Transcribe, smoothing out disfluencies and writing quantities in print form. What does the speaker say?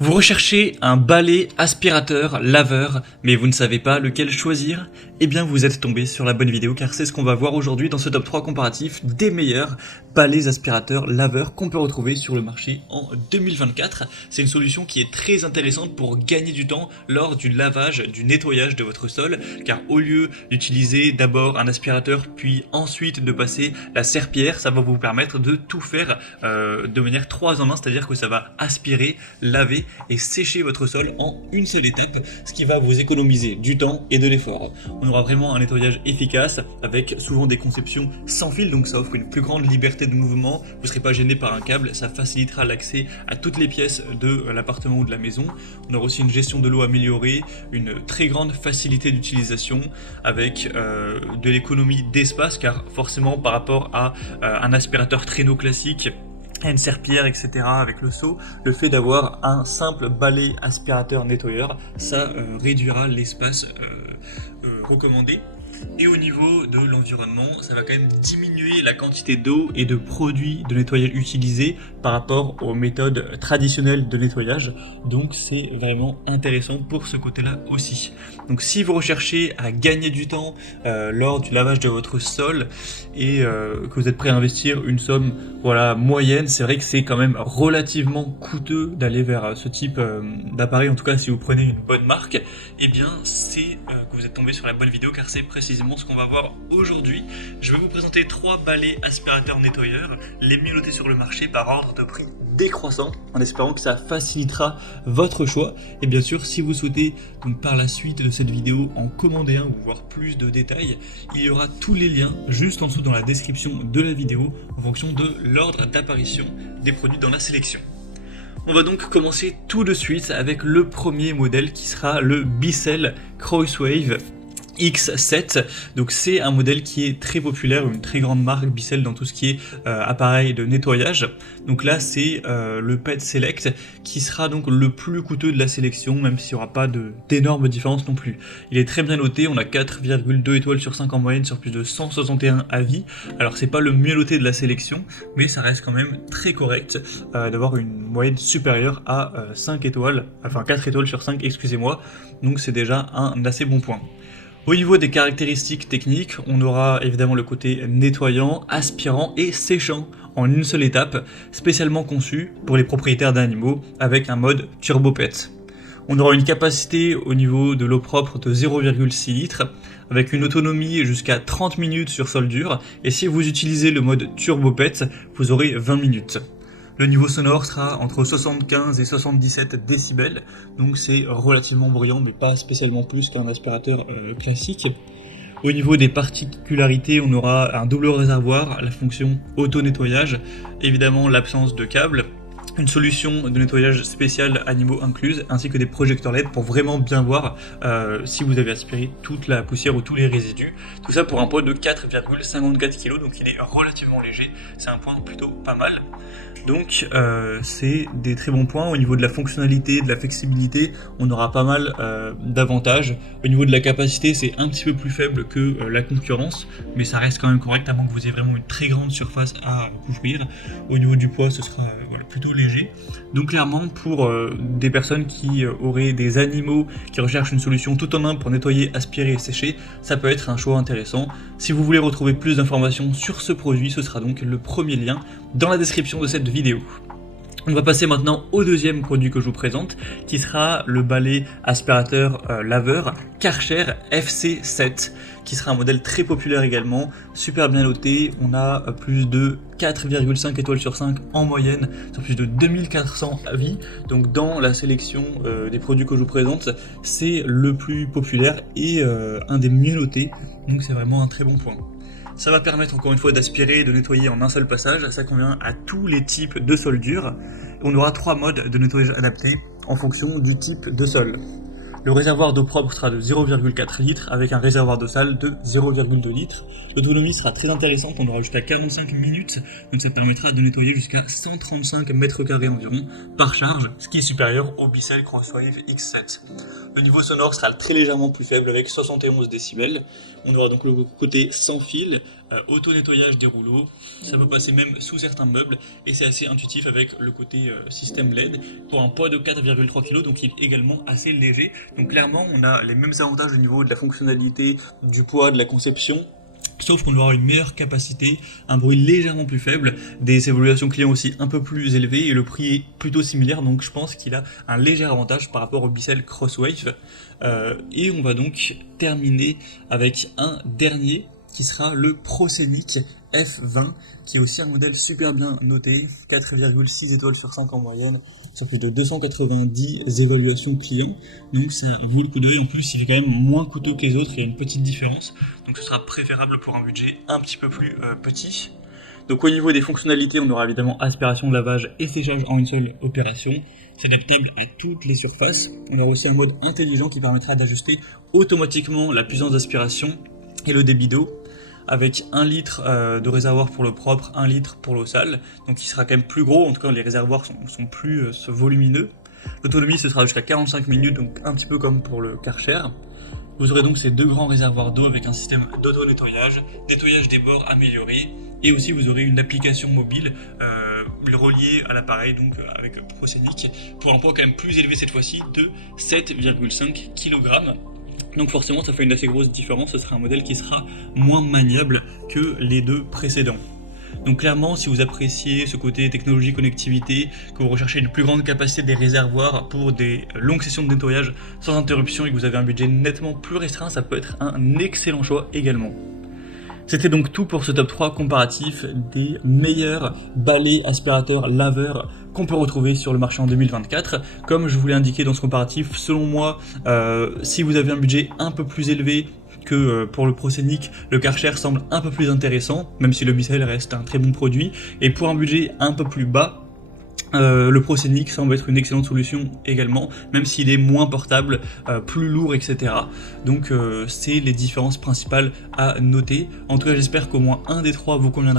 Vous recherchez un balai, aspirateur, laveur, mais vous ne savez pas lequel choisir? Eh bien vous êtes tombé sur la bonne vidéo car c'est ce qu'on va voir aujourd'hui dans ce top 3 comparatif des meilleurs balais, aspirateurs, laveurs qu'on peut retrouver sur le marché en 2024. C'est une solution qui est très intéressante pour gagner du temps lors du lavage, du nettoyage de votre sol, car au lieu d'utiliser d'abord un aspirateur puis ensuite de passer la serpillière, ça va vous permettre de tout faire de manière 3 en 1, c'est-à-dire que ça va aspirer, laver et sécher votre sol en une seule étape, ce qui va vous économiser du temps et de l'effort. On aura vraiment un nettoyage efficace avec souvent des conceptions sans fil, donc ça offre une plus grande liberté de mouvement, vous ne serez pas gêné par un câble, ça facilitera l'accès à toutes les pièces de l'appartement ou de la maison. On aura aussi une gestion de l'eau améliorée, une très grande facilité d'utilisation avec de l'économie d'espace, car forcément par rapport à un aspirateur traîneau classique, une serpillière, etc. avec le seau, le fait d'avoir un simple balai aspirateur nettoyeur, ça réduira l'espace recommandé. Et au niveau de l'environnement, ça va quand même diminuer la quantité d'eau et de produits de nettoyage utilisés par rapport aux méthodes traditionnelles de nettoyage. Donc c'est vraiment intéressant pour ce côté-là aussi. Donc si vous recherchez à gagner du temps lors du lavage de votre sol et que vous êtes prêt à investir une somme moyenne, c'est vrai que c'est quand même relativement coûteux d'aller vers ce type d'appareil. En tout cas, si vous prenez une bonne marque, eh bien c'est que vous êtes tombé sur la bonne vidéo, car c'est précisément ce qu'on va voir aujourd'hui. Je vais vous présenter 3 balais aspirateurs nettoyeurs, les mieux notés sur le marché par ordre de prix décroissant, en espérant que ça facilitera votre choix. Et bien sûr, si vous souhaitez donc par la suite de cette vidéo en commander un ou voir plus de détails, il y aura tous les liens juste en dessous dans la description de la vidéo en fonction de l'ordre d'apparition des produits dans la sélection. On va donc commencer tout de suite avec le premier modèle qui sera le Bissell Crosswave X7. Donc c'est un modèle qui est très populaire, une très grande marque Bissell dans tout ce qui est appareil de nettoyage. Donc là c'est le Pet Select qui sera donc le plus coûteux de la sélection, même s'il n'y aura pas d'énormes différences non plus. Il est très bien noté, on a 4,2 étoiles sur 5 en moyenne sur plus de 161 avis. Alors c'est pas le mieux noté de la sélection, mais ça reste quand même très correct d'avoir une moyenne supérieure à 5 étoiles, enfin 4 étoiles sur 5, excusez-moi. Donc c'est déjà un assez bon point. Au niveau des caractéristiques techniques, on aura évidemment le côté nettoyant, aspirant et séchant en une seule étape, spécialement conçu pour les propriétaires d'animaux avec un mode Turbo Pet. On aura une capacité au niveau de l'eau propre de 0,6 litres, avec une autonomie jusqu'à 30 minutes sur sol dur, et si vous utilisez le mode Turbo Pet, vous aurez 20 minutes. Le niveau sonore sera entre 75 et 77 décibels, donc c'est relativement bruyant, mais pas spécialement plus qu'un aspirateur classique. Au niveau des particularités, on aura un double réservoir, la fonction auto-nettoyage, évidemment l'absence de câble, une solution de nettoyage spéciale animaux incluse, ainsi que des projecteurs LED pour vraiment bien voir si vous avez aspiré toute la poussière ou tous les résidus. Tout ça pour un poids de 4,54 kg, donc il est relativement léger, c'est un point plutôt pas mal. Donc c'est des très bons points. Au niveau de la fonctionnalité, de la flexibilité, on aura pas mal d'avantages. Au niveau de la capacité, c'est un petit peu plus faible que la concurrence, mais ça reste quand même correct, à moins que vous ayez vraiment une très grande surface à couvrir. Au niveau du poids, ce sera plutôt léger. Donc clairement, pour des personnes qui auraient des animaux, qui recherchent une solution tout en un pour nettoyer, aspirer et sécher, ça peut être un choix intéressant. Si vous voulez retrouver plus d'informations sur ce produit, ce sera donc le premier lien dans la description de cette vidéo. On va passer maintenant au deuxième produit que je vous présente, qui sera le balai aspirateur laveur Karcher FC7, qui sera un modèle très populaire également, super bien noté. On a plus de 4,5 étoiles sur 5 en moyenne, sur plus de 2400 avis. Donc dans la sélection des produits que je vous présente, c'est le plus populaire et un des mieux notés, donc c'est vraiment un très bon point. Ça va permettre encore une fois d'aspirer et de nettoyer en un seul passage, ça convient à tous les types de sol dur. On aura 3 modes de nettoyage adaptés en fonction du type de sol. Le réservoir d'eau propre sera de 0,4 litres avec un réservoir d'eau sale de 0,2 litres. L'autonomie sera très intéressante, on aura jusqu'à 45 minutes, donc ça permettra de nettoyer jusqu'à 135 mètres carrés environ par charge, ce qui est supérieur au Bissell Crosswave X7. Le niveau sonore sera très légèrement plus faible avec 71 décibels. On aura donc le côté sans fil, auto-nettoyage des rouleaux, ça peut passer même sous certains meubles et c'est assez intuitif avec le côté système LED pour un poids de 4,3 kg, donc il est également assez léger. Donc clairement on a les mêmes avantages au niveau de la fonctionnalité, du poids, de la conception. Sauf qu'on doit avoir une meilleure capacité, un bruit légèrement plus faible, des évaluations clients aussi un peu plus élevées et le prix est plutôt similaire, donc je pense qu'il a un léger avantage par rapport au Bicel Crosswave. Et on va donc terminer avec un dernier qui sera le ProScenic F20, qui est aussi un modèle super bien noté, 4,6 étoiles sur 5 en moyenne, sur plus de 290 évaluations clients, donc ça vaut le coup d'œil. En plus il est quand même moins coûteux que les autres, il y a une petite différence, donc ce sera préférable pour un budget un petit peu plus petit. Donc au niveau des fonctionnalités, on aura évidemment aspiration, lavage et séchage en une seule opération. C'est adaptable à toutes les surfaces. On aura aussi un mode intelligent qui permettra d'ajuster automatiquement la puissance d'aspiration et le débit d'eau, avec 1 litre de réservoir pour le propre, 1 litre pour l'eau sale, donc il sera quand même plus gros, en tout cas les réservoirs sont plus volumineux. L'autonomie ce sera jusqu'à 45 minutes, donc un petit peu comme pour le Karcher. Vous aurez donc ces 2 grands réservoirs d'eau avec un système d'auto-nettoyage, nettoyage des bords amélioré, et aussi vous aurez une application mobile reliée à l'appareil, donc avec ProScenic, pour un poids quand même plus élevé cette fois-ci de 7,5 kg. Donc forcément ça fait une assez grosse différence, ce sera un modèle qui sera moins maniable que les 2 précédents. Donc clairement, si vous appréciez ce côté technologie, connectivité, que vous recherchez une plus grande capacité des réservoirs pour des longues sessions de nettoyage sans interruption et que vous avez un budget nettement plus restreint, ça peut être un excellent choix également. C'était donc tout pour ce top 3 comparatif des meilleurs balais, aspirateurs, laveurs qu'on peut retrouver sur le marché en 2024. Comme je vous l'ai indiqué dans ce comparatif, selon moi, si vous avez un budget un peu plus élevé que pour le ProScenic, le Karcher semble un peu plus intéressant, même si le Bicel reste un très bon produit. Et pour un budget un peu plus bas, le ProScenic semble être une excellente solution également, même s'il est moins portable, plus lourd, etc. Donc c'est les différences principales à noter. En tout cas, j'espère qu'au moins un des trois vous conviendra.